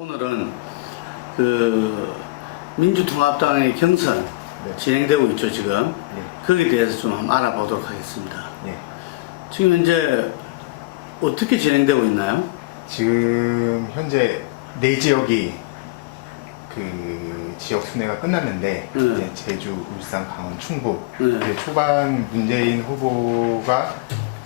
오늘은 그 민주통합당의 경선 진행되고 있죠 지금. 거기에 대해서 좀 한번 알아보도록 하겠습니다. 지금 현재 어떻게 진행되고 있나요? 지금 현재 네 지역이 그 지역 순회가 끝났는데 이제 제주, 울산, 강원, 충북 이제 초반 문재인 후보가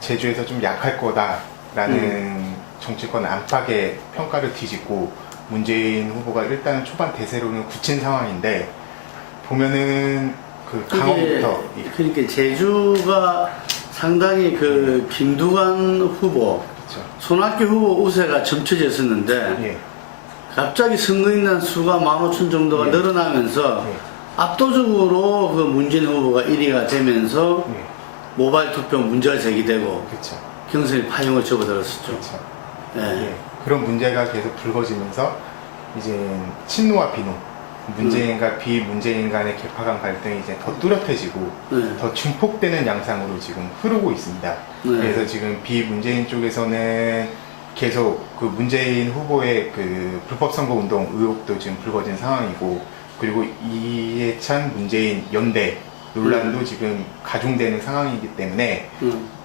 제주에서 좀 약할 거다라는 정치권 안팎의 평가를 뒤집고 문재인 후보가 일단 초반 대세로는 굳힌 상황인데 보면은 그 강원부터 그러니까 제주가 상당히 그 김두관 후보, 그렇죠. 손학규 후보 우세가 점쳐졌었는데 갑자기 선거인단 수가 15,000 정도가 늘어나면서 압도적으로 그 문재인 후보가 1위가 되면서 모바일 투표 문제가 제기되고 그렇죠. 경선이 파행을 접어들었었죠. 그렇죠. 그런 문제가 계속 불거지면서 이제 친노와 비노, 문재인과 비문재인 간의 개파간 갈등이 이제 더 뚜렷해지고 더 증폭되는 양상으로 지금 흐르고 있습니다. 그래서 지금 비문재인 쪽에서는 계속 그 문재인 후보의 그 불법 선거 운동 의혹도 지금 불거진 상황이고, 그리고 이해찬 문재인 연대 논란도 지금 가중되는 상황이기 때문에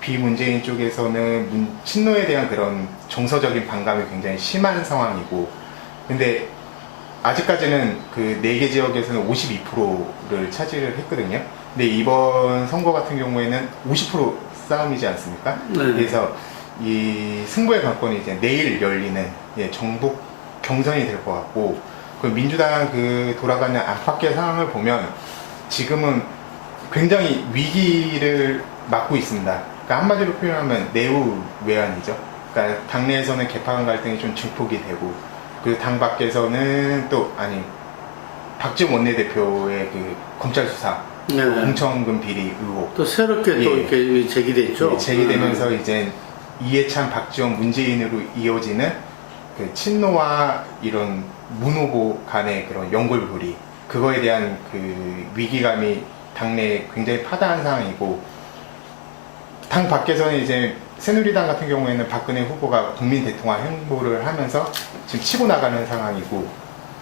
비문재인 쪽에서는 친노에 대한 그런 정서적인 반감이 굉장히 심한 상황이고, 근데 아직까지는 그 4개 지역에서는 52%를 차지를 했거든요. 근데 이번 선거 같은 경우에는 50% 싸움이지 않습니까? 그래서 이 승부의 관건이 이제 내일 열리는 정북 경선이 될 것 같고, 그 민주당 그 돌아가는 안팎의 상황을 보면 지금은 굉장히 위기를 맞고 있습니다. 그러니까 한마디로 표현하면 내후외환이죠. 그러니까 당내에서는 개파간 갈등이 좀 증폭이 되고, 그 당 밖에서는 또 박지원 원내대표의 그 검찰 수사, 공천금 비리 의혹 또 새롭게 또 이렇게 제기됐죠. 제기되면서 이제 이해찬, 박지원, 문재인으로 이어지는 그 친노와 이런 문 후보 간의 그런 연골고리, 그거에 대한 그 위기감이 당내에 굉장히 파다한 상황이고, 당 밖에서는 이제 새누리당 같은 경우에는 박근혜 후보가 국민 대통합 행보를 하면서 지금 치고 나가는 상황이고,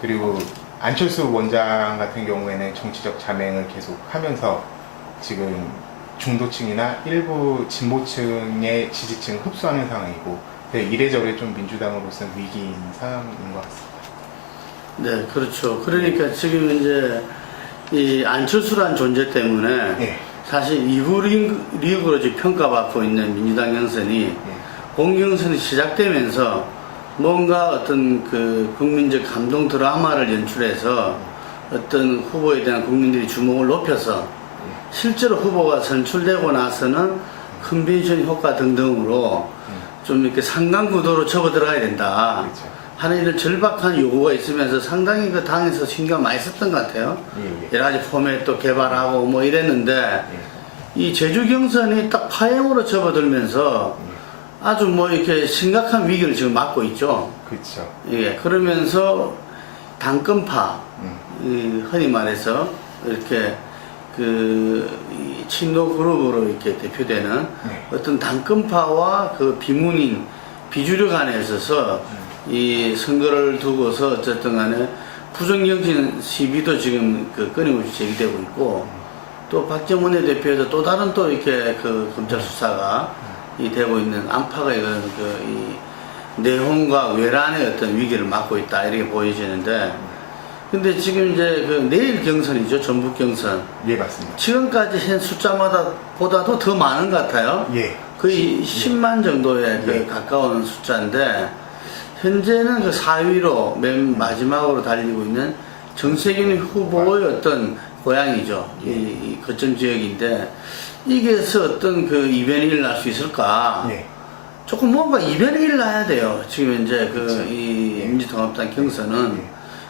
그리고 안철수 원장 같은 경우에는 정치적 자맹을 계속 하면서 지금 중도층이나 일부 진보층의 지지층을 흡수하는 상황이고, 이래저래 좀 민주당으로서는 위기인 상황인 것 같습니다. 네, 그렇죠. 그러니까 지금 이제 이 안철수라는 존재 때문에 사실 2부 리그로 지금 평가받고 있는 민주당 경선이 본경선이 시작되면서 뭔가 어떤 그 국민적 감동 드라마를 연출해서 어떤 후보에 대한 국민들이 주목을 높여서 실제로 후보가 선출되고 나서는 컨벤션 효과 등등으로 좀 이렇게 상강 구도로 접어 들어가야 된다 하는 이런 절박한 요구가 있으면서 상당히 그 당에서 신경 많이 썼던 것 같아요. 여러 가지 포맷도 개발하고 뭐 이랬는데 이 제주 경선이 딱 파행으로 접어들면서 아주 뭐 이렇게 심각한 위기를 지금 맞고 있죠. 그렇죠. 그러면서 당권파, 흔히 말해서 이렇게 그 친노 그룹으로 이렇게 대표되는 어떤 당권파와 그 비문인 비주류 간에 있어서 이 선거를 두고서 어쨌든 간에 부정경신 시비도 지금 그 끊임없이 제기되고 있고, 또 박정원 대표에서 또 다른 또 이렇게 그 검찰 수사가 이 되고 있는 안파가 이런 그 이 내홍과 외란의 어떤 위기를 맞고 있다 이렇게 보여지는데, 근데 지금 이제 그 내일 경선이죠. 전북 경선. 맞습니다. 지금까지 현 숫자마다 보다도 더 많은 것 같아요. 거의 10만 정도에 그 가까운 숫자인데, 현재는 그 4위로 맨 마지막으로 달리고 있는 정세균 후보의 어떤 고향이죠. 이 거점 지역인데, 이게서 어떤 그 이변이 일어날 수 있을까? 조금 뭔가 이변이 일어나야 돼요. 지금 현재 그 이 민주통합당 경선은.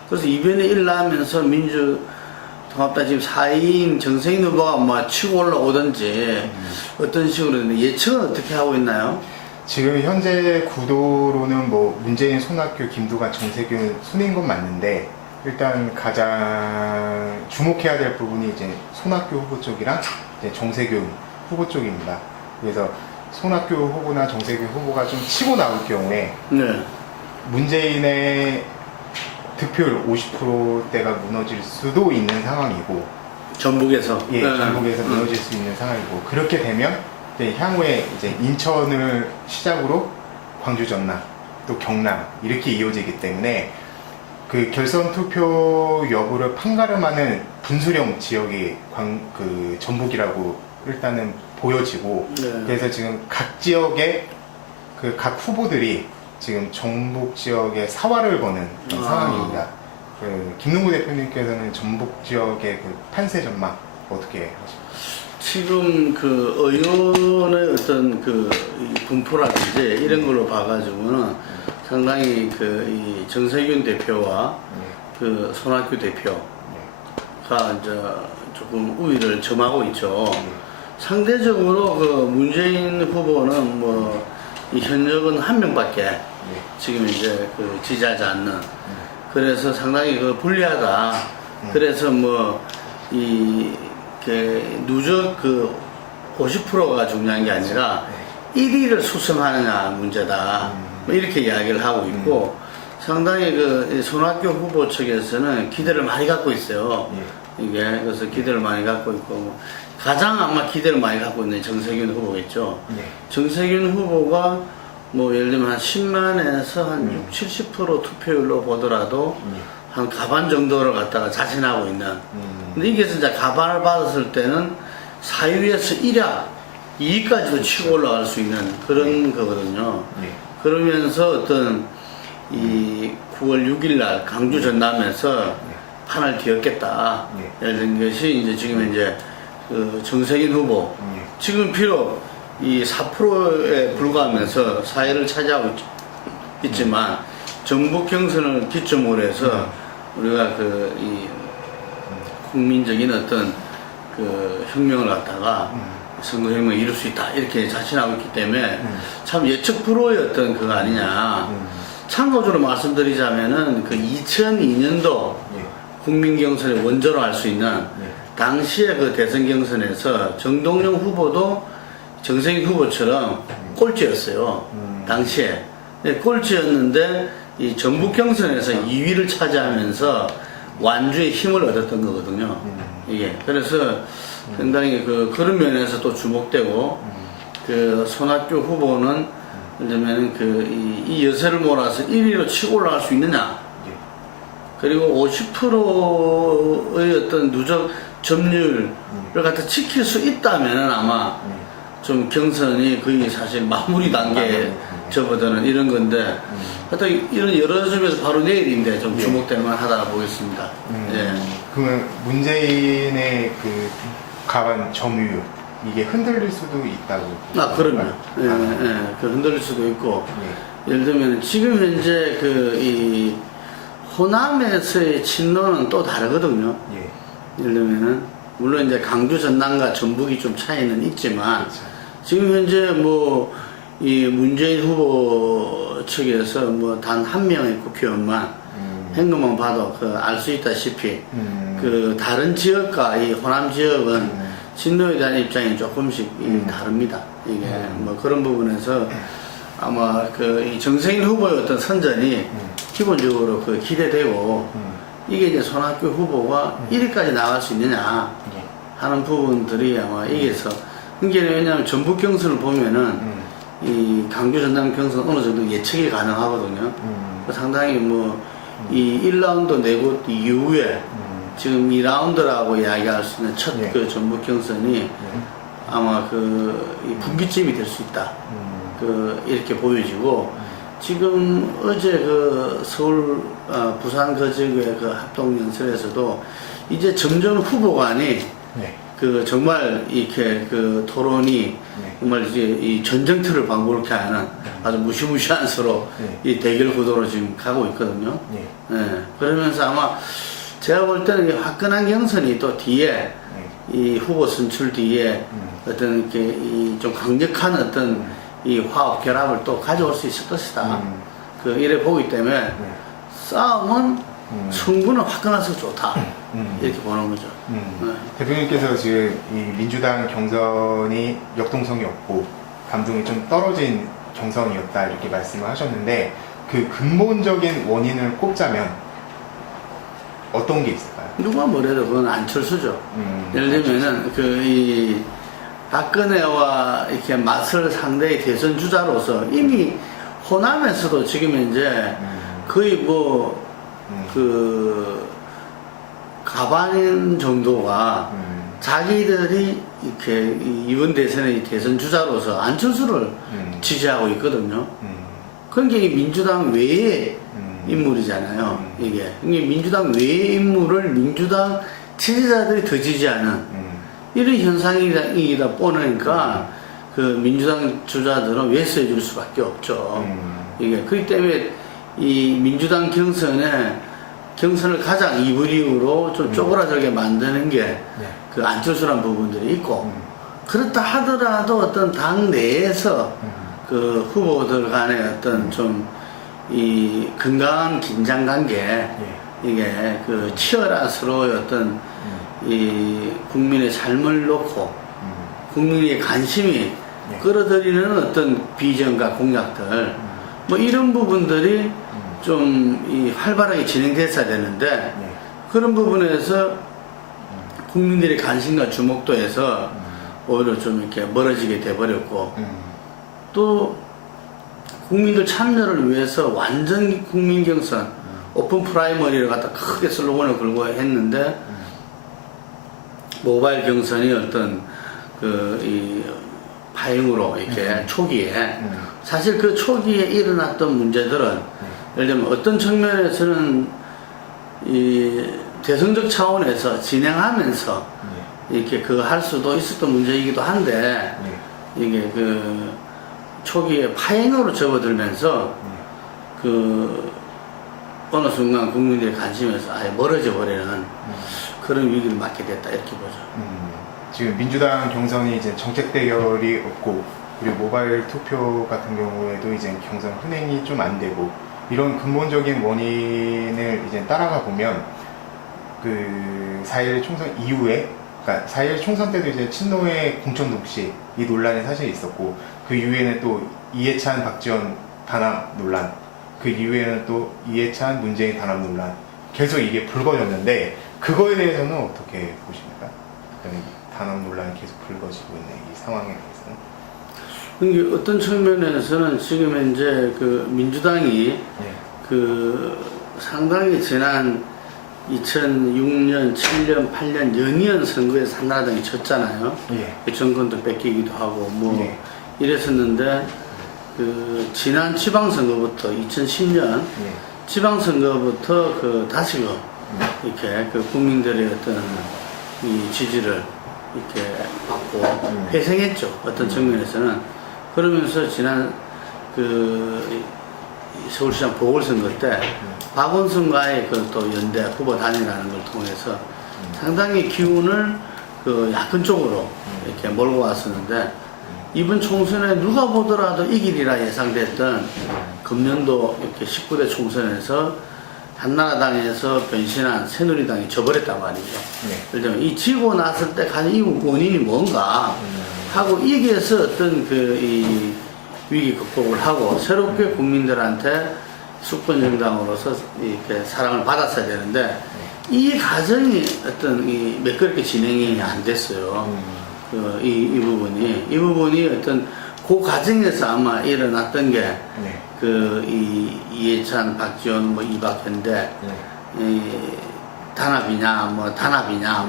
그래서 이변이 일어나면서 민주통합당 지금 4위인 정세균 후보가 뭐 치고 올라오든지 어떤 식으로 예측은 어떻게 하고 있나요? 지금 현재 구도로는 뭐 문재인, 손학규, 김두관, 정세균 순인 건 맞는데, 일단 가장 주목해야 될 부분이 이제 손학규 후보 쪽이랑 이제 정세균 후보 쪽입니다. 그래서 손학규 후보나 정세균 후보가 좀 치고 나올 경우에 문재인의 득표율 50%대가 무너질 수도 있는 상황이고, 전북에서 예, 전북에서 무너질 수 있는 상황이고, 그렇게 되면 이제 향후에 이제 인천을 시작으로 광주, 전남, 또 경남 이렇게 이어지기 때문에 그 결선 투표 여부를 판가름하는 분수령 지역이 그 전북이라고 일단은 보여지고, 네. 그래서 지금 각 지역의 그 각 후보들이 지금 전북 지역에 사활을 거는 그런 상황입니다. 그 김능구 대표님께서는 전북 지역의 그 판세 전망 어떻게 하십니까? 지금 그 의원의 어떤 그 분포라든지 이런 걸로 봐가지고는 상당히 그 이 정세균 대표와 그 손학규 대표가 이제 조금 우위를 점하고 있죠. 상대적으로 그 문재인 후보는 뭐 이 현역은 한 명밖에 지금 이제 그 지지하지 않는, 그래서 상당히 그 불리하다. 그래서 뭐 이 누적 그 50%가 중요한 게 아니라 1위를 수성하느냐 문제다. 뭐 이렇게 이야기를 하고 있고, 상당히 그 손학규 후보 측에서는 기대를 많이 갖고 있어요. 이게 그래서 기대를 많이 갖고 있고, 가장 아마 기대를 많이 갖고 있는 정세균 후보겠죠. 정세균 후보가 뭐 예를 들면 한 10만에서 한 60, 70% 투표율로 보더라도 한 가반 정도를 갖다가 자신하고 있는. 근데 이게 진짜 가반을 받았을 때는 4위에서 1위, 2위까지도 치고 올라갈 수 있는 그런 거거든요. 그러면서 어떤 이 9월 6일 날 강주 전남에서 판을 뒤엎겠다. 예를 든 것이 이제 지금 이제 그 정세균 후보. 지금 비록 이 4%에 불과하면서 4위를 차지하고 있지만 전북 경선을 기점으로 해서 우리가 그 이 국민적인 어떤 그 혁명을 갖다가 선거혁명을 이룰 수 있다 이렇게 자신하고 있기 때문에 참 예측 불허의 어떤 그거 아니냐. 참고적으로 말씀드리자면은 그 2002년도 국민 경선의 원조로 할 수 있는 당시에 그 대선 경선에서 정동영 후보도 정세균 후보처럼 꼴찌였어요. 당시에. 꼴찌였는데 이 전북 경선에서 2위를 차지하면서 완주의 힘을 얻었던 거거든요. 이게. 그래서 상당히 그런 면에서 또 주목되고, 그 손학규 후보는 그러면 이 여세를 몰아서 1위로 치고 올라갈 수 있느냐. 그리고 50%의 어떤 누적 점유율을 갖다 지킬 수 있다면 아마 좀 경선이 거의 사실 마무리 단계에 접어드는 이런 건데, 하여튼 이런 여러 점에서 바로 내일인데 좀 주목될 만하다 보겠습니다. 예. 그러면 문재인의 그 가반 점유율 이게 흔들릴 수도 있다고? 그럼요. 예, 예. 그 흔들릴 수도 있고, 예를 들면 지금 현재 이 호남에서의 친노는 또 다르거든요. 예를 들면은 물론 이제 강주 전남과 전북이 좀 차이는 있지만, 지금 현재 뭐 이 문재인 후보 측에서 뭐 단 한 명의 국회의원만 행동만 봐도 알 수 있다시피 그 다른 지역과 이 호남 지역은 친노에 대한 입장이 조금씩 다릅니다. 이게 뭐 그런 부분에서 아마 이 정세균 후보의 어떤 선전이 기본적으로 기대되고, 이게 이제 손학규 후보가 1위까지 나갈 수 있느냐 하는 부분들이 아마 이게서, 이게 왜냐하면 전북 경선을 보면은 이 강주 전남 경선 어느 정도 예측이 가능하거든요. 상당히 뭐 이 1라운드 내고 이후에 지금 2라운드라고 이야기할 수 있는 첫 그 전북 경선이 아마 이 분기점이 될 수 있다. 이렇게 보여지고, 지금 어제 서울, 부산 지역의 합동연설에서도 이제 점점 후보 간이 정말 이렇게 토론이 정말 이제 이 전쟁터를 방불케 하는 아주 무시무시한 서로 이 대결 구도로 지금 가고 있거든요. 그러면서 아마 제가 볼 때는 이 화끈한 경선이 또 뒤에 이 후보 선출 뒤에 어떤 이렇게 좀 강력한 어떤 이 화합 결합을 또 가져올 수 있을 것이다. 이래 보기 때문에 싸움은 승부는 화끈해서 좋다. 이렇게 보는 거죠. 대표님께서 지금 이 민주당 경선이 역동성이 없고 감동이 좀 떨어진 경선이었다 이렇게 말씀을 하셨는데, 그 근본적인 원인을 꼽자면 어떤 게 있을까요? 누가 뭐래도 그건 안철수죠. 예를 들면은 이 박근혜와 이렇게 맞설 상대의 대선 주자로서 이미 호남에서도 지금 이제 거의 그 가반 정도가 자기들이 이렇게 이번 대선의 대선 주자로서 안철수를 지지하고 있거든요. 그러니까 이 민주당 외의 인물이잖아요. 이게 민주당 외의 인물을 민주당 지지자들이 더 지지하는 이런 현상이다 보니까 그 민주당 주자들은 외소해 줄 수밖에 없죠. 이게 그렇기 때문에 이 민주당 경선을 가장 이불이유로 좀 쪼그라들게 만드는 게 그 안철수란 부분들이 있고 그렇다 하더라도 어떤 당 내에서 그 후보들 간의 어떤 좀 이 건강한 긴장 관계 이게 그 치열한 서로의 어떤 이 국민의 삶을 놓고 국민의 관심이 끌어들이는 어떤 비전과 공약들 뭐 이런 부분들이 좀 이 활발하게 진행됐어야 되는데 그런 부분에서 국민들의 관심과 주목도에서 오히려 좀 이렇게 멀어지게 돼버렸고 또 국민들 참여를 위해서 완전 국민 경선 오픈 프라이머리를 갖다 크게 슬로건을 걸고 했는데 모바일 경선이 어떤 이 파행으로 이렇게 초기에 사실 그 초기에 일어났던 문제들은 예를 들면 어떤 측면에서는 이 대승적 차원에서 진행하면서 이렇게 할 수도 있었던 문제이기도 한데 이게 그 초기에 파행으로 접어들면서 그 어느 순간 국민들의 관심에서 아예 멀어져 버리는 그런 위기를 맞게 됐다 이렇게 보죠. 지금 민주당 경선이 이제 정책 대결이 없고 그리고 모바일 투표 같은 경우에도 이제 경선 흥행이 좀 안 되고 이런 근본적인 원인을 이제 따라가 보면 그 4.1 총선 이후에 그러니까 4.1 총선 때도 이제 친노의 공천 독시 이 논란이 사실 있었고 그 이후에는 또 이해찬 박지원 단합 논란 그 이후에는 또 이해찬 문재인 단합 논란 계속 이게 불거졌는데 그거에 대해서는 어떻게 보십니까? 단합 논란이 계속 불거지고 있는 이 상황에 대해서는 어떤 측면에서는 지금 이제 그 민주당이 그 상당히 지난 2006년, 7년, 8년, 연이은 선거에서 한나라당이 졌잖아요. 그 정권도 뺏기기도 하고 뭐 이랬었는데 그 지난 지방선거부터 2010년 지방선거부터 그 다시금 이렇게 그 국민들의 어떤 이 지지를 이렇게 받고 회생했죠. 어떤 측면에서는 그러면서 지난 그 서울시장 보궐선거 때 박원순과의 그 또 연대 후보 단일화하는 걸 통해서 상당히 기운을 그 야권 쪽으로 이렇게 몰고 왔었는데 이번 총선에 누가 보더라도 이길이라 예상됐던 금년도 이렇게 19대 총선에서 한나라당에서 변신한 새누리당이 져버렸단 말이죠. 예를 들면 이 지고 났을 때 가장 이 원인이 뭔가 하고 이겨서 어떤 이 위기 극복을 하고 새롭게 국민들한테 수권 정당으로서 이렇게 사랑을 받았어야 되는데 이 과정이 어떤 이 매끄럽게 진행이 안 됐어요. 이 부분이 어떤 그 과정에서 아마 일어났던 게 그 이해찬, 박지원, 뭐 이박현대 단합이냐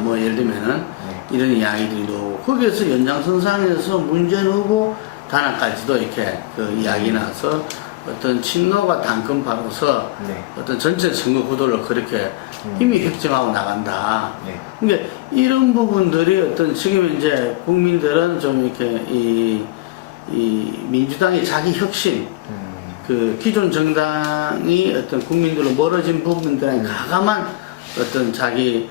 뭐 예를 들면은 이런 이야기들이 나오고 거기에서 연장선상에서 문재인 후보 단합까지도 이렇게 그 이야기 나서 어떤 친노가 당권파로서 어떤 전체 선거 구도를 그렇게 이미 획정하고 나간다. 그러니까 이런 부분들이 어떤 지금 이제 국민들은 좀 이렇게 이 민주당의 자기 혁신, 그 기존 정당이 어떤 국민들로 멀어진 부분들에 가감한 어떤 자기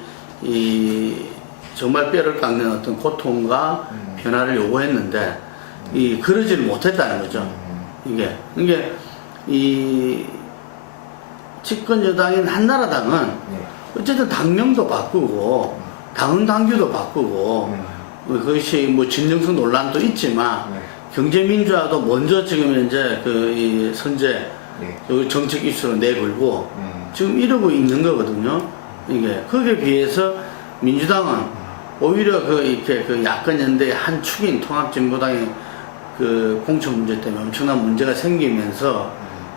정말 뼈를 깎는 어떤 고통과 변화를 요구했는데 그러지를 못했다는 거죠. 이게 이 집권 여당인 한나라당은 어쨌든 당명도 바꾸고 당헌 당규도 바꾸고 그것이 뭐 진정성 논란도 있지만 경제민주화도 먼저 지금 이제 이 선제 정책 이슈로 내걸고 지금 이러고 있는 거거든요. 이게 거기에 비해서 민주당은 오히려 이렇게 야권 연대의 한 축인 통합진보당의 그 공천 문제 때문에 엄청난 문제가 생기면서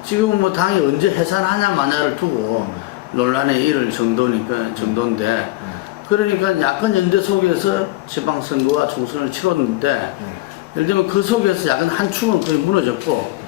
지금 뭐 당이 언제 해산하냐 마냐를 두고 논란에 이를 정도인데 그러니까 야권 연대 속에서 지방선거와 총선을 치렀는데 예를 들면 그 속에서 야권 한 축은 거의 무너졌고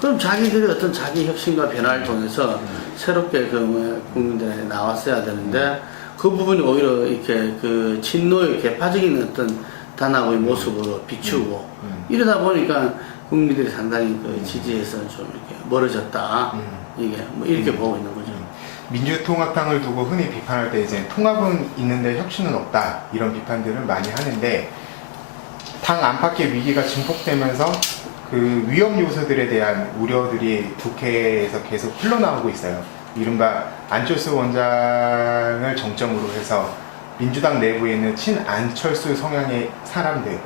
그럼 자기들이 어떤 자기 혁신과 변화를 통해서 새롭게 국민들에게 나왔어야 되는데 그 부분이 오히려 이렇게 그 친노의 개파적인 어떤 단합의 모습으로 비추고 이러다 보니까 국민들이 상당히 그 지지에서 좀 이렇게 멀어졌다. 이게 뭐 이렇게 보고 있는 거죠. 민주통합당을 두고 흔히 비판할 때 이제 통합은 있는데 혁신은 없다 이런 비판들을 많이 하는데 당 안팎의 위기가 증폭되면서 그 위험 요소들에 대한 우려들이 국회에서 계속 흘러나오고 있어요. 이른바 안철수 원장을 정점으로 해서 민주당 내부에 있는 친안철수 성향의 사람들,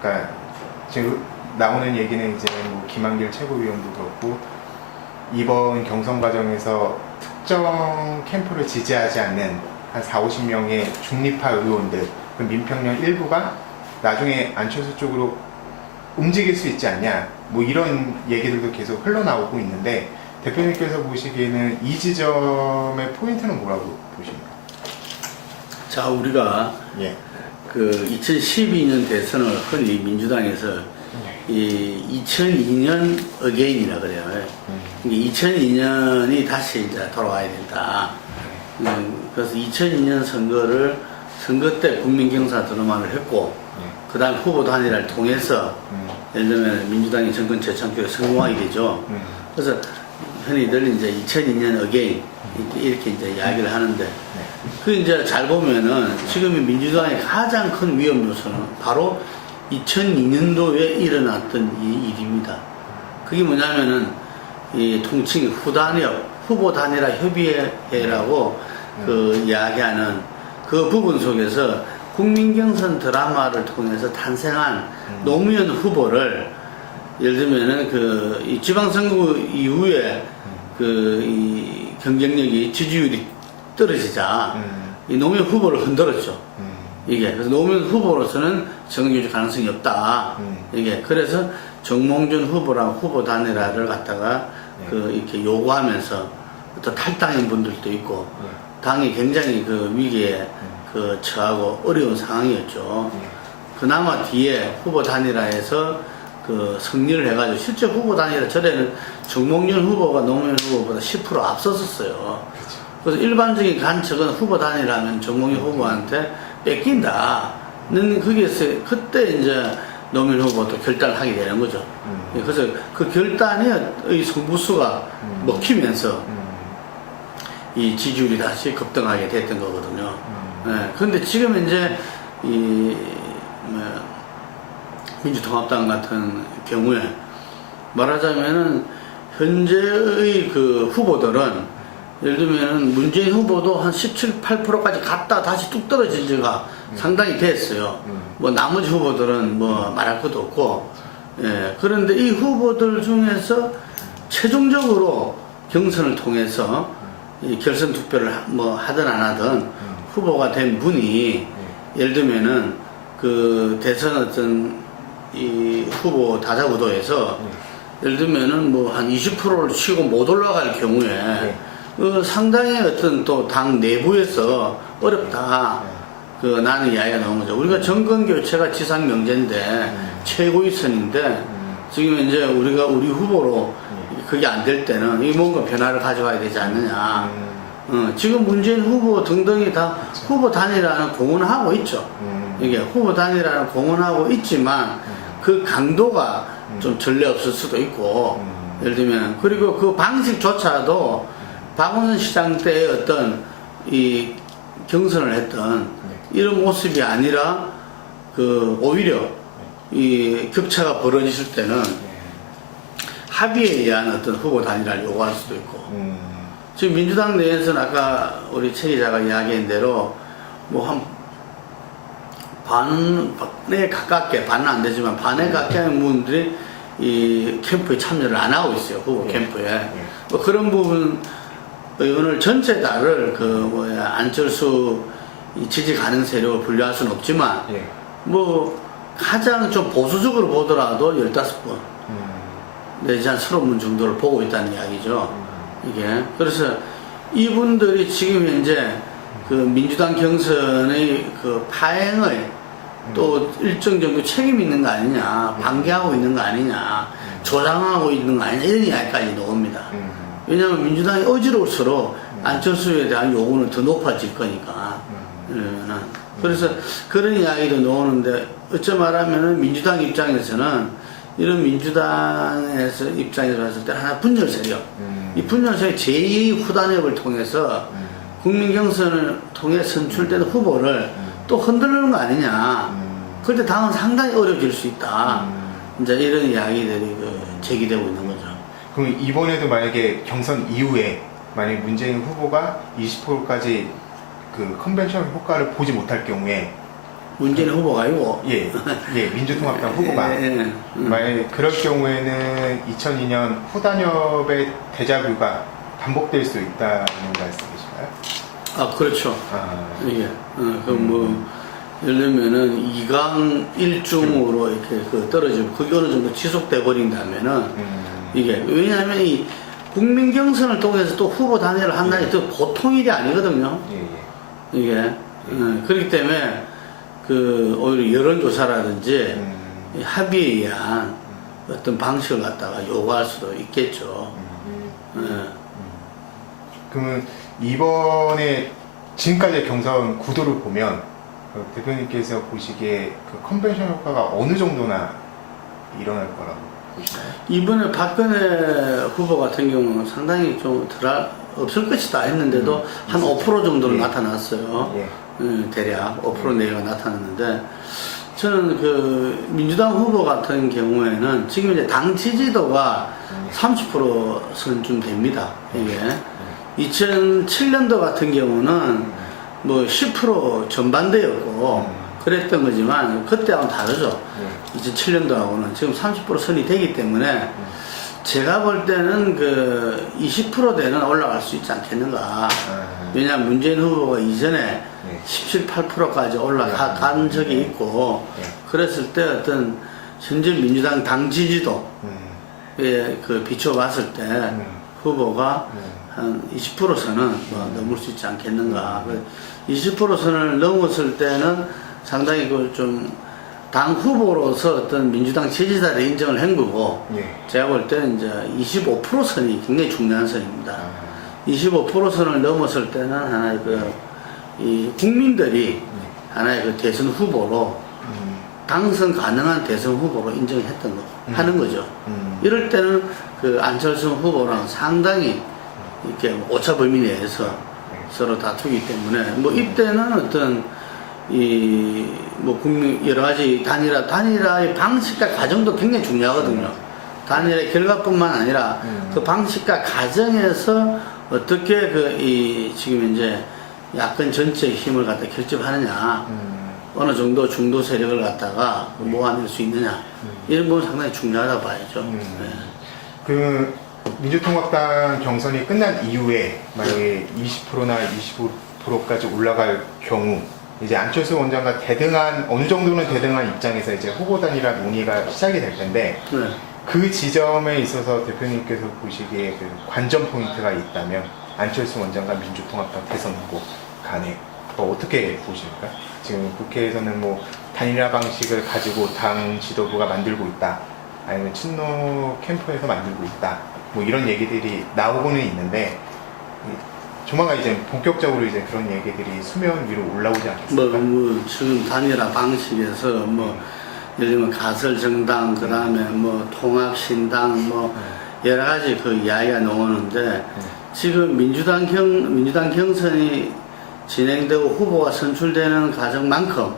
그러니까 지금 나오는 얘기는 이제 뭐 김한길 최고위원도 그렇고 이번 경선 과정에서 특정 캠프를 지지하지 않는 한 40~50명의 중립파 의원들, 그 민평련 일부가 나중에 안철수 쪽으로 움직일 수 있지 않냐, 뭐 이런 얘기들도 계속 흘러나오고 있는데 대표님께서 보시기에는 이 지점의 포인트는 뭐라고 보십니까? 자, 우리가 그 2012년 대선을 흔히 민주당에서 이 2002년 어게인이라 그래요. 2002년이 다시 이제 돌아와야 된다. 그래서 2002년 선거 때 국민경사 드라마를 했고, 그 다음 후보 단일화를 통해서, 예를 들면 민주당이 정권 재창출에 성공하게 되죠. 그래서 흔히들 이제 2002년 어게인, 이렇게 이제 이야기를 하는데, 그 이제 잘 보면은 지금 민주당의 가장 큰 위험 요소는 바로 2002년도에 일어났던 이 일입니다. 그게 뭐냐면은 이 통칭 후보 단일화 협의회라고 그 이야기하는 그 부분 속에서 국민경선 드라마를 통해서 탄생한 노무현 후보를 예를 들면은 이 지방선거 이후에 이 경쟁력이 지지율이 떨어지자 이 노무현 후보를 흔들었죠. 이게 그래서 노무현 후보로서는 정규직 가능성이 없다. 이게 그래서 정몽준 후보랑 후보 단일화를 갖다가 이렇게 요구하면서 또 탈당인 분들도 있고 당이 굉장히 그 위기에 처하고 어려운 상황이었죠. 그나마 뒤에 후보 단일화에서 승리를 해가지고 실제 후보 단일화 전에는 정몽준 후보가 노무현 후보보다 10% 앞섰었어요. 그래서 일반적인 관측은 후보 단일화하면 정몽준 후보한테 뺏긴다는 거기에서 그때 이제 노무현 후보도 결단을 하게 되는 거죠. 그래서 그 결단의 성부수가 먹히면서 이 지지율이 다시 급등하게 됐던 거거든요. 그런데 지금 이제 민주통합당 같은 경우에 말하자면은 현재의 그 후보들은 예를 들면 문재인 후보도 한 17, 8%까지 갔다 다시 뚝 떨어진 지가 상당히 됐어요. 뭐 나머지 후보들은 뭐 말할 것도 없고, 그런데 이 후보들 중에서 최종적으로 경선을 통해서 이 결선 투표를 뭐 하든 안 하든 후보가 된 분이 예를 들면은 그 대선 어떤 이 후보 다자구도에서 예를 들면은 뭐 한 20%를 치고 못 올라갈 경우에 상당히 어떤 또 당 내부에서 어렵다. 나는 이야기가 나온 거죠. 우리가 정권 교체가 지상 명제인데 최고위선인데 지금 이제 우리 후보로 그게 안 될 때는 이 뭔가 변화를 가져가야 되지 않느냐. 지금 문재인 후보 등등이 다 후보 단일화는 공언하고 있죠. 이게 후보 단일화는 공언하고 있지만 그 강도가 좀 전례 없을 수도 있고 예를 들면 그리고 그 방식조차도 박원순 시장 때의 어떤 이 경선을 했던 이런 모습이 아니라 오히려 이 격차가 벌어졌을 때는 합의에 의한 어떤 후보 단일화를 요구할 수도 있고 지금 민주당 내에서는 아까 우리 최 기자가 이야기한 대로 뭐 한 반에 가깝게 반은 안 되지만 반에 가까운 분들이 이 캠프에 참여를 안 하고 있어요. 후보 캠프에 뭐 그런 부분 의원을 전체 다를 그 뭐야 안철수 이 지지 가능 세력을 분류할 수는 없지만 예. 뭐 가장 좀 보수적으로 보더라도 15번 내지 한 30번 정도를 보고 있다는 이야기죠. 이게 그래서 이분들이 지금 현재 그 민주당 경선의 그 파행의 또 일정 정도 책임 있는 거 아니냐, 방해하고 있는 거 아니냐, 조장하고 있는 거 아니냐 이런 이야기까지 나옵니다. 왜냐하면 민주당이 어지러울수록 안철수에 대한 요구는 더 높아질 거니까. 그래서 그런 이야기도 나오는데 어찌 말하면은 민주당 입장에서는 이런 민주당에서 입장에서 봤을 때 하나 분열 세력, 이 분열 세력 제2 후단협을 통해서 국민 경선을 통해 선출된 후보를 또 흔들는 거 아니냐. 그럴 때 당은 상당히 어려워질 수 있다. 이제 이런 이야기들이 그 제기되고 있는 거죠. 그럼 이번에도 만약에 경선 이후에 만약 문재인 후보가 20%까지 그 컨벤션 효과를 보지 못할 경우에 문재인 후보가 아니고 예, 민주통합당 후보가 만약 그럴 경우에는 2002년 후단협의 데자뷰가 반복될 수 있다는 말씀이신가요? 아 그렇죠. 예. 뭐 예를 들면은 2강 1중으로 이렇게 그 떨어지고 그게 어느 정도 지속돼 버린다면은 이게 왜냐하면 이 국민 경선을 통해서 또 후보 단일을 한다는 게 또 보통 일이 아니거든요. 이게 그렇기 때문에 그 오히려 여론조사라든지 합의에 의한 어떤 방식을 갖다가 요구할 수도 있겠죠. 그러면 이번에 지금까지의 경선 구도를 보면 대표님께서 보시기에 그 컨벤션 효과가 어느 정도나 일어날 거라고 보시나요? 이번에 박근혜 후보 같은 경우는 상당히 좀 없을 것이다 했는데도 한 5% 정도로 나타났어요. 대략 5% 내외가 나타났는데 저는 그 민주당 후보 같은 경우에는 지금 이제 당 지지도가 30%선 됩니다. 이게 2007년도 같은 경우는 뭐 10% 전반대였고 그랬던 거지만 그때하고는 다르죠. 2007년도하고는 지금 30% 선이 되기 때문에 제가 볼 때는 그 20%대는 올라갈 수 있지 않겠는가. 왜냐하면 문재인 후보가 이전에 17, 8%까지 올라간 적이 있고 그랬을 때 어떤 현재 민주당 당 지지도에 그 비춰봤을 때 후보가 한 20%선은 뭐 넘을 수 있지 않겠는가. 20%선을 넘었을 때는 상당히 그 좀 당 후보로서 어떤 민주당 지지자를 인정을 한 거고 제가 볼 때는 이제 25%선이 굉장히 중요한 선입니다. 25%선을 넘었을 때는 하나의 이 국민들이 하나의 그 대선 후보로 당선 가능한 대선 후보로 인정했던 거 하는 거죠. 이럴 때는 그 안철수 후보랑 상당히 이렇게 오차 범위 내에서 서로 다투기 때문에 뭐 이때는 어떤 뭐 국민 여러 가지 단일화의 방식과 과정도 굉장히 중요하거든요. 단일화의 결과뿐만 아니라 그 방식과 과정에서 어떻게 지금 이제 야권 전체의 힘을 갖다 결집하느냐, 어느 정도 중도 세력을 갖다가 모아낼 수 있느냐, 이런 부분 상당히 중요하다고 봐야죠. 그 민주통합당 경선이 끝난 이후에 만약에 20%나 25%까지 올라갈 경우 이제 안철수 원장과 어느 정도는 대등한 입장에서 이제 후보 단일화 논의가 시작이 될 텐데 그 지점에 있어서 대표님께서 보시기에 그 관전 포인트가 있다면 안철수 원장과 민주통합당 대선 후보 간에 어떻게 보십니까? 지금 국회에서는 뭐 단일화 방식을 가지고 당 지도부가 만들고 있다, 아니면 친노 캠프에서 만들고 있다, 뭐 이런 얘기들이 나오고는 있는데 조만간 이제 본격적으로 이제 그런 얘기들이 수면 위로 올라오지 않겠습니까? 뭐 지금 단일화 방식에서 뭐 예를 들면 가설 정당, 그 다음에 뭐 통합 신당, 뭐 여러 가지 그 이야기가 나오는데 지금 민주당 경선이 진행되고 후보가 선출되는 과정만큼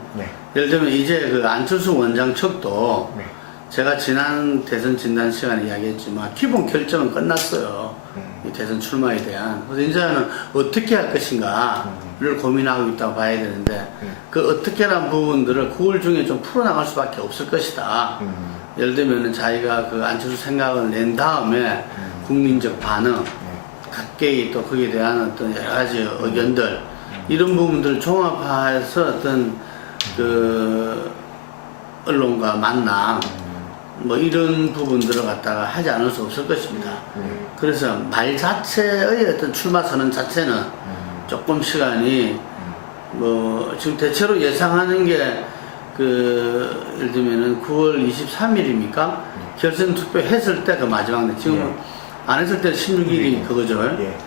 예를 들면 이제 그 안철수 원장 측도 제가 지난 대선 진단 시간에 이야기했지만 기본 결정은 끝났어요. 이 대선 출마에 대한. 그래서 이제는 어떻게 할 것인가를 고민하고 있다고 봐야 되는데 그 어떻게란 부분들을 9월 중에 좀 풀어나갈 수밖에 없을 것이다. 예를 들면 자기가 그 안철수 생각을 낸 다음에 국민적 반응, 각계의 또 거기에 대한 어떤 여러 가지 의견들 이런 부분들을 종합해서 어떤 그 언론과 만남 뭐 이런 부분들을 갖다가 하지 않을 수 없을 것입니다. 그래서 말 자체의 어떤 출마 선언 자체는 조금 시간이 뭐 지금 대체로 예상하는 게 그 예를 들면은 9월 23일입니까? 결선 투표 했을 때 그 마지막 날 지금 안 했을 때 16일이 그거죠. 예.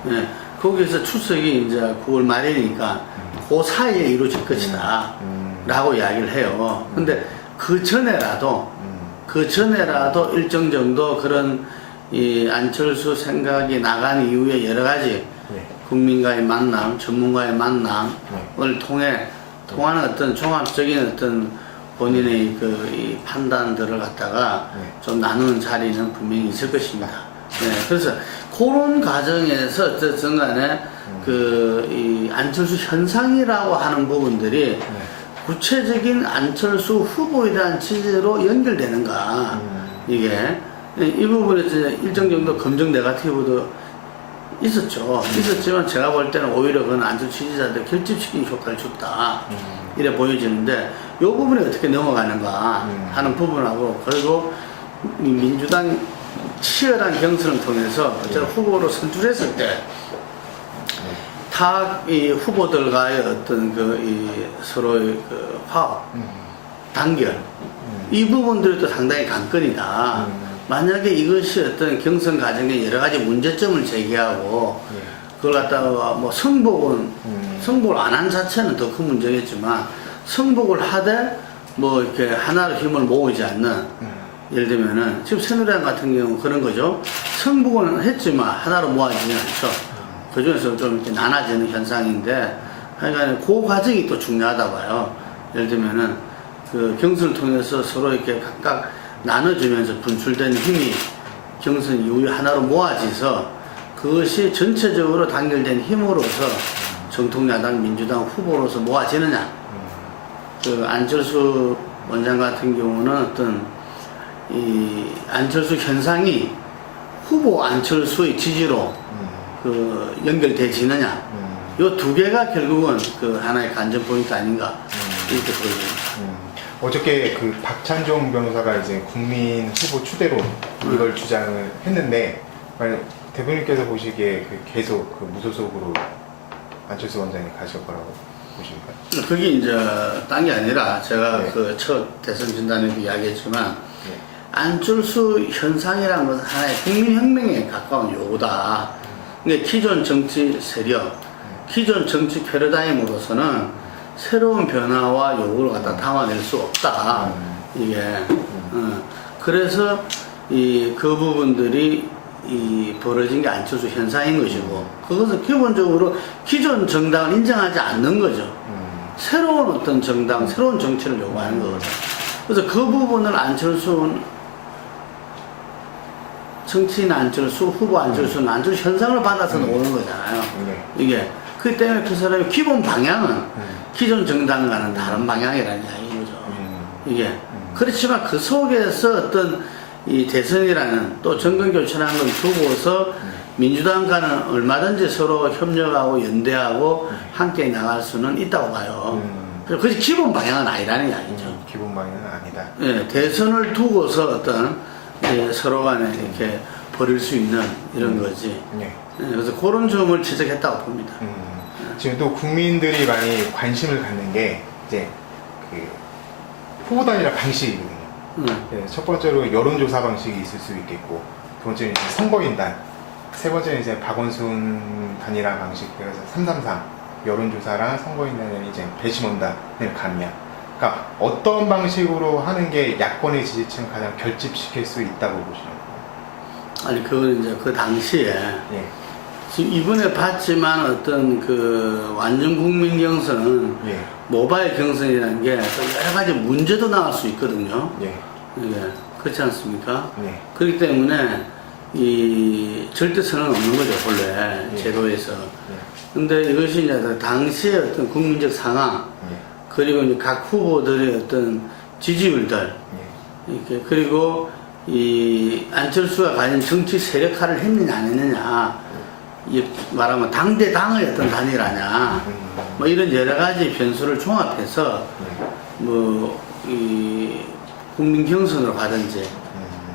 거기에서 출석이 이제 9월 말이니까 그 사이에 이루어질 것이다 라고 이야기를 해요. 근데 그 전에라도 일정 정도 그런 이 안철수 생각이 나간 이후에 여러 가지 국민과의 만남, 전문가의 만남을 통하는 어떤 종합적인 어떤 본인의 이 판단들을 갖다가 좀 나누는 자리는 분명히 있을 것입니다. 그래서 그런 과정에서 어쨌든 간에 이 안철수 현상이라고 하는 부분들이 구체적인 안철수 후보에 대한 지지로 연결되는가 이게 이 부분에서 일정 정도 검증 네거티브도 있었지만 제가 볼 때는 오히려 그건 안철수 지지자들 결집시키는 효과를 줬다 이래 보여지는데 이 부분이 어떻게 넘어가는가 하는 부분하고 그리고 민주당 치열한 경선을 통해서 후보로 선출했을 때 이 후보들과의 어떤 서로의 화합, 단결, 이 부분들이 또 상당히 관건이다. 만약에 이것이 어떤 경선 과정에 여러 가지 문제점을 제기하고 그걸 갖다가 뭐 성복을 안 한 자체는 더 큰 문제겠지만 성복을 하되 뭐 이렇게 하나로 힘을 모으지 않는 예를 들면은 지금 새누리당 같은 경우 그런 거죠. 성복은 했지만 하나로 모아지지 않죠. 그 중에서 좀 이렇게 나눠지는 현상인데, 하여간 그 과정이 또 중요하다 봐요. 예를 들면은 그 경선을 통해서 서로 이렇게 각각 나눠주면서 분출된 힘이 경선 이후에 하나로 모아져서 그것이 전체적으로 단결된 힘으로서 정통야당 민주당 후보로서 모아지느냐. 그 안철수 원장 같은 경우는 어떤 이 안철수 현상이 후보 안철수의 지지로 연결되지느냐. 이 두 개가 결국은 그 하나의 관전 포인트 아닌가 이렇게 보여집니다. 어저께 그 박찬종 변호사가 이제 국민 후보 추대로 이걸 주장을 했는데 대표님께서 보시기에 계속 무소속으로 안철수 원장이 가실 거라고 보십니까? 그게 이제 딴 게 아니라 제가 그 첫 대선 진단에도 이야기했지만 안철수 현상이라는 것은 하나의 국민혁명에 가까운 요구다. 그러니까 기존 정치 세력, 기존 정치 패러다임으로서는 새로운 변화와 요구를 갖다 담아낼 수 없다. 이게. 그래서 그 부분들이 벌어진 게 안철수 현상인 것이고, 그것은 기본적으로 기존 정당을 인정하지 않는 거죠. 새로운 어떤 정당, 새로운 정치를 요구하는 거거든요. 그래서 그 부분을 정치인 안철수, 후보 안철수는 안철수 현상을 받아서 오는 거잖아요. 이게. 그렇기 때문에 그 사람의 기본 방향은 기존 정당과는 다른 방향이라는 이야기죠. 이게. 그렇지만 그 속에서 어떤 이 대선이라는 또 정권교체라는 걸 두고서 민주당과는 얼마든지 서로 협력하고 연대하고 함께 나갈 수는 있다고 봐요. 그것이 기본 방향은 아니라는 이야기죠. 기본 방향은 아니다. 예, 대선을 두고서 어떤 서로 간에 이렇게 벌일 수 있는 이런 거지. 그래서 그런 점을 지적했다고 봅니다. 지금 또 국민들이 많이 관심을 갖는 게 이제 후보 단일화 방식이거든요. 첫 번째로 여론조사 방식이 있을 수 있겠고, 두 번째는 이제 선거인단, 세 번째는 이제 박원순 단일화 방식, 그래서 333 여론조사랑 선거인단을 이제 배심원단을 가미한. 그러니까 어떤 방식으로 하는 게 야권의 지지층 가장 결집시킬 수 있다고 보시나요? 아니 그건 이제 그 당시에 지금 이번에 봤지만 어떤 완전 국민 경선은 모바일 경선이라는 게 여러 가지 문제도 나올 수 있거든요. 그렇지 않습니까? 그렇기 때문에 이 절대성은 없는 거죠, 본래 제도에서. 근데 이것이 이제 당시의 어떤 국민적 상황, 그리고 이제 각 후보들의 어떤 지지율들, 이렇게 그리고 이 안철수가 과연 정치 세력화를 했느냐 안 했느냐, 말하면 당대당의 어떤 단일화냐, 뭐 이런 여러 가지 변수를 종합해서 이 국민 경선으로 가든지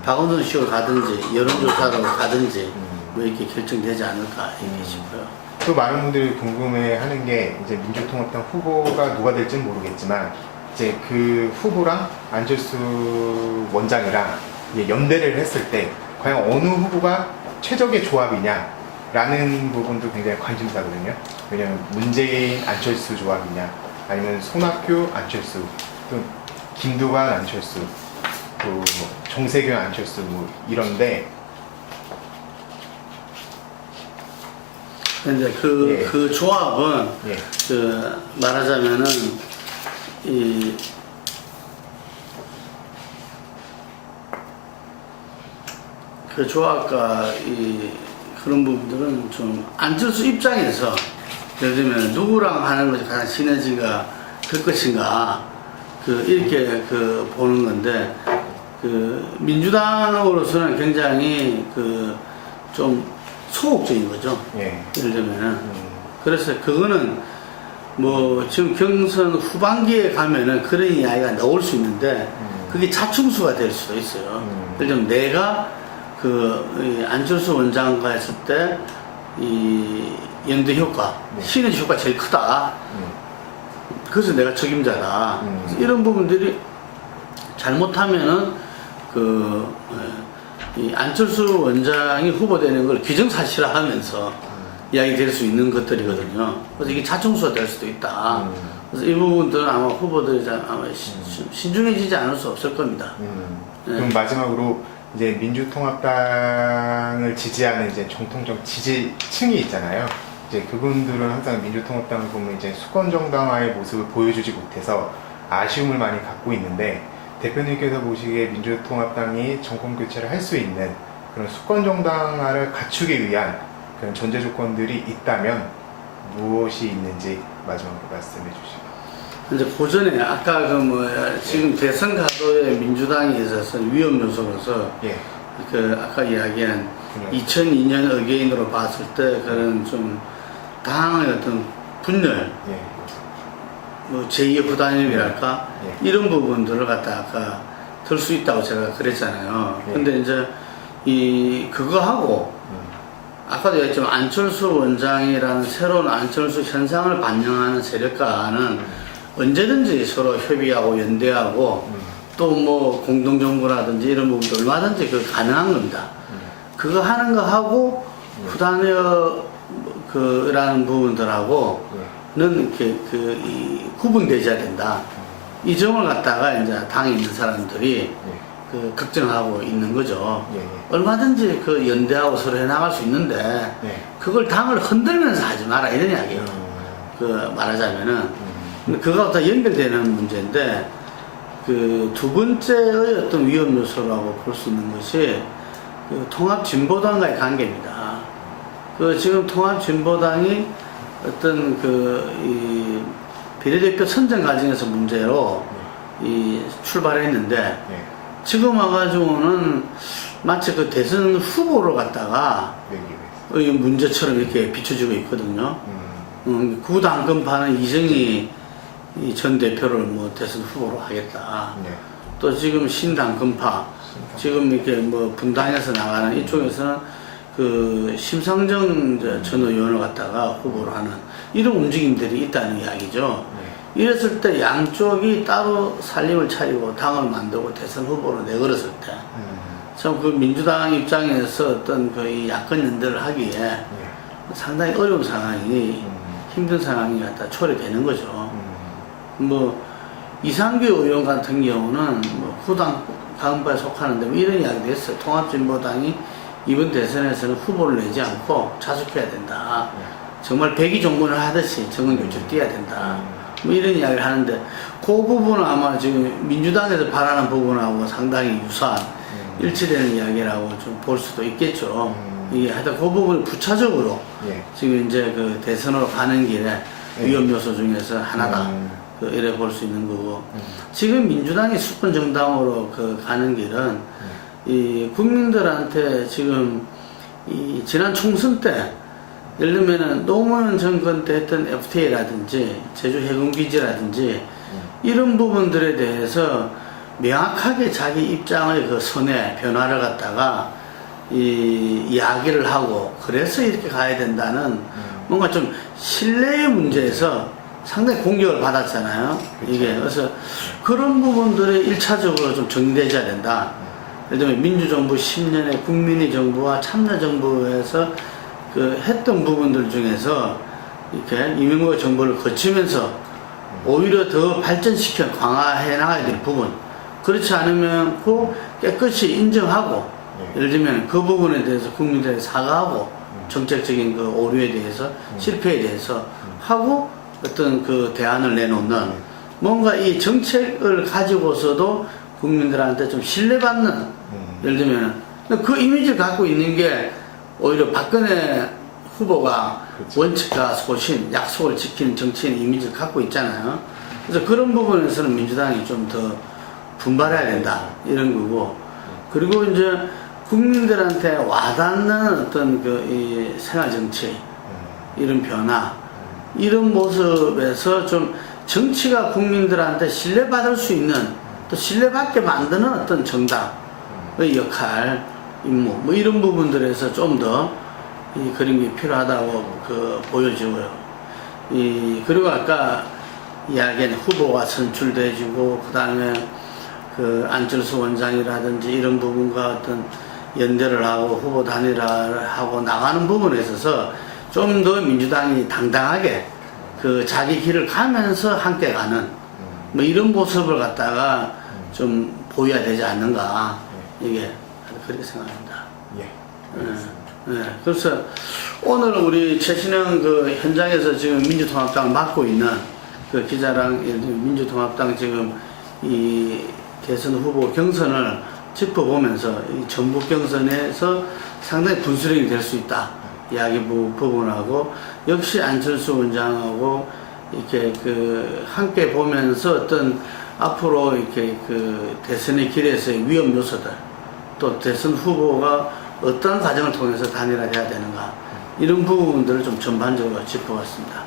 박원순 식으로 가든지 여론조사로 가든지 뭐 이렇게 결정되지 않을까 이렇게 싶어요. 또 많은 분들이 궁금해하는 게 이제 민주통합당 후보가 누가 될지는 모르겠지만 이제 그 후보랑 안철수 원장이랑 이제 연대를 했을 때 과연 어느 후보가 최적의 조합이냐라는 부분도 굉장히 관심사거든요. 왜냐하면 문재인 안철수 조합이냐 아니면 손학규 안철수 또 김두관 안철수 또 뭐 정세균 안철수 뭐 이런데 근데 그 조합은 그 말하자면은 그 조합과 그런 부분들은 좀 안철수 입장에서 예를 들면 누구랑 하는 것이 가장 시너지가 될 것인가 이렇게 보는 건데 민주당으로서는 굉장히 좀 소극적인 거죠. 예를 들면은 그래서 그거는 뭐 지금 경선 후반기에 가면은 그런 이야기가 나올 수 있는데 그게 자충수가 될 수도 있어요. 예를 들면 내가 이 안철수 원장과 했을 때 이 연대 효과, 시너지 효과가 제일 크다. 그래서 내가 책임자다. 이런 부분들이 잘못하면은 이 안철수 원장이 후보되는 걸 기정사실화하면서 이야기될 수 있는 것들이거든요. 그래서 이게 자충수가 될 수도 있다. 그래서 이 부분들은 아마 후보들이 아마 신중해지지 않을 수 없을 겁니다. 그럼 마지막으로 이제 민주통합당을 지지하는 이제 정통적 지지층이 있잖아요. 이제 그분들은 항상 민주통합당을 보면 이제 수권정당화의 모습을 보여주지 못해서 아쉬움을 많이 갖고 있는데 대표님께서 보시기에 민주통합당이 정권 교체를 할 수 있는 그런 수권정당화를 갖추기 위한 그런 전제 조건들이 있다면 무엇이 있는지 마지막으로 말씀해 주시고. 이제 고전에 아까 지금 대선 가도에 민주당에 있어서 위험 요소로서 아까 이야기한 2002년 어게인으로 봤을 때 그런 좀 당의 어떤 분열, 뭐 제2의 부단협이랄까 이런 부분들을 갖다가 들 수 있다고 제가 그랬잖아요. 근데 이제 그거하고 아까도 얘기했지만 안철수 원장이라는 새로운 안철수 현상을 반영하는 세력과는 언제든지 서로 협의하고 연대하고 또 뭐 공동정부라든지 이런 부분도 얼마든지 가능한 겁니다. 그거 하는 거 하고 후단협라는 부분들하고는 이렇게 구분되셔야 된다. 이 점을 갖다가 이제 당에 있는 사람들이 걱정하고 있는 거죠. 얼마든지 연대하고 서로 해나갈 수 있는데 그걸 당을 흔들면서 하지 마라 이런 이야기예요. 말하자면은 그거와 다 연결되는 문제인데 두 번째의 어떤 위험 요소라고 볼 수 있는 것이 통합진보당과의 관계입니다. 지금 통합진보당이 어떤 이 비례대표 선정 과정에서 문제로 출발했는데 지금 와가지고는 마치 대선 후보로 갖다가 문제처럼 이렇게 비춰지고 있거든요. 구당권파는 이정희 전 대표를 대선 후보로 하겠다. 또 지금 신당권파, 지금 이렇게 분당에서 나가는 이쪽에서는 심상정 전 의원을 갖다가 후보로 하는 이런 움직임들이 있다는 이야기죠. 이랬을 때 양쪽이 따로 살림을 차리고 당을 만들고 대선 후보로 내걸었을 때, 참 민주당 입장에서 어떤 이 야권 연대를 하기에 상당히 어려운 상황이 힘든 상황이 갖다 초래되는 거죠. 이상규 의원 같은 경우는 후당 가운데에 속하는데 이런 이야기도 했어요. 통합진보당이 이번 대선에서는 후보를 내지 않고 자숙해야 된다. 정말 백의종군을 하듯이 정권교체를 뛰어야 된다. 이런 이야기를 하는데 그 부분은 아마 지금 민주당에서 바라는 부분하고 상당히 유사한 일치되는 이야기라고 좀 볼 수도 있겠죠. 이게 하여튼 그 부분을 부차적으로 지금 이제 대선으로 가는 길에 위험 요소 중에서 하나다. 이래 볼 수 있는 거고 지금 민주당이 수권 정당으로 가는 길은 이 국민들한테 지금 지난 총선 때 예를 들면은 노무현 정권 때 했던 FTA라든지 제주 해군기지라든지 이런 부분들에 대해서 명확하게 자기 입장의 그 선회 변화를 갖다가 이야기를 하고 그래서 이렇게 가야 된다는 뭔가 좀 신뢰의 문제에서 상당히 공격을 받았잖아요. 그렇죠. 이게 그래서 그런 부분들이 1차적으로 좀 정리되어야 된다. 예를 들면 민주정부 10년의 국민의 정부와 참여정부에서 그 했던 부분들 중에서 이렇게 이명박 정부를 거치면서 오히려 더 발전시켜 강화해 나가야 될 부분. 그렇지 않으면 그 깨끗이 인정하고 예를 들면 그 부분에 대해서 국민들에게 사과하고 정책적인 그 오류에 대해서 실패에 대해서 하고 어떤 그 대안을 내놓는 뭔가 이 정책을 가지고서도 국민들한테 좀 신뢰받는 예를 들면 그 이미지를 갖고 있는 게 오히려 박근혜 후보가 그렇죠. 원칙과 소신, 약속을 지키는 정치인 이미지를 갖고 있잖아요. 그래서 그런 부분에서는 민주당이 좀 더 분발해야 된다 이런 거고 그리고 이제 국민들한테 와닿는 어떤 그 이 생활 정치 이런 변화 이런 모습에서 좀 정치가 국민들한테 신뢰받을 수 있는 또 신뢰받게 만드는 어떤 정당의 역할, 임무 뭐 이런 부분들에서 좀 더 이 그림이 필요하다고 그 보여지고요. 그리고 아까 이야기한 후보가 선출돼지고 그 다음에 그 안철수 원장이라든지 이런 부분과 어떤 연대를 하고 후보 단일화를 하고 나가는 부분에 있어서 좀 더 민주당이 당당하게 그 자기 길을 가면서 함께 가는 뭐 이런 모습을 갖다가 좀 보여야 되지 않는가 이게 그렇게 생각합니다. 그래서 오늘 우리 최신영 그 현장에서 지금 민주통합당을 맡고 있는 그 기자랑 예를 들면 민주통합당 지금 이 대선 후보 경선을 짚어보면서 이 전북 경선에서 상당히 분수령이 될 수 있다. 이야기 부분하고 역시 안철수 원장하고 이렇게 그 함께 보면서 어떤 앞으로 이렇게 그 대선의 길에서의 위험 요소들 또 대선 후보가 어떤 과정을 통해서 단일화해야 되는가 이런 부분들을 좀 전반적으로 짚어봤습니다.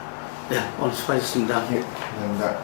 네, 오늘 수고하셨습니다. 감사합니다.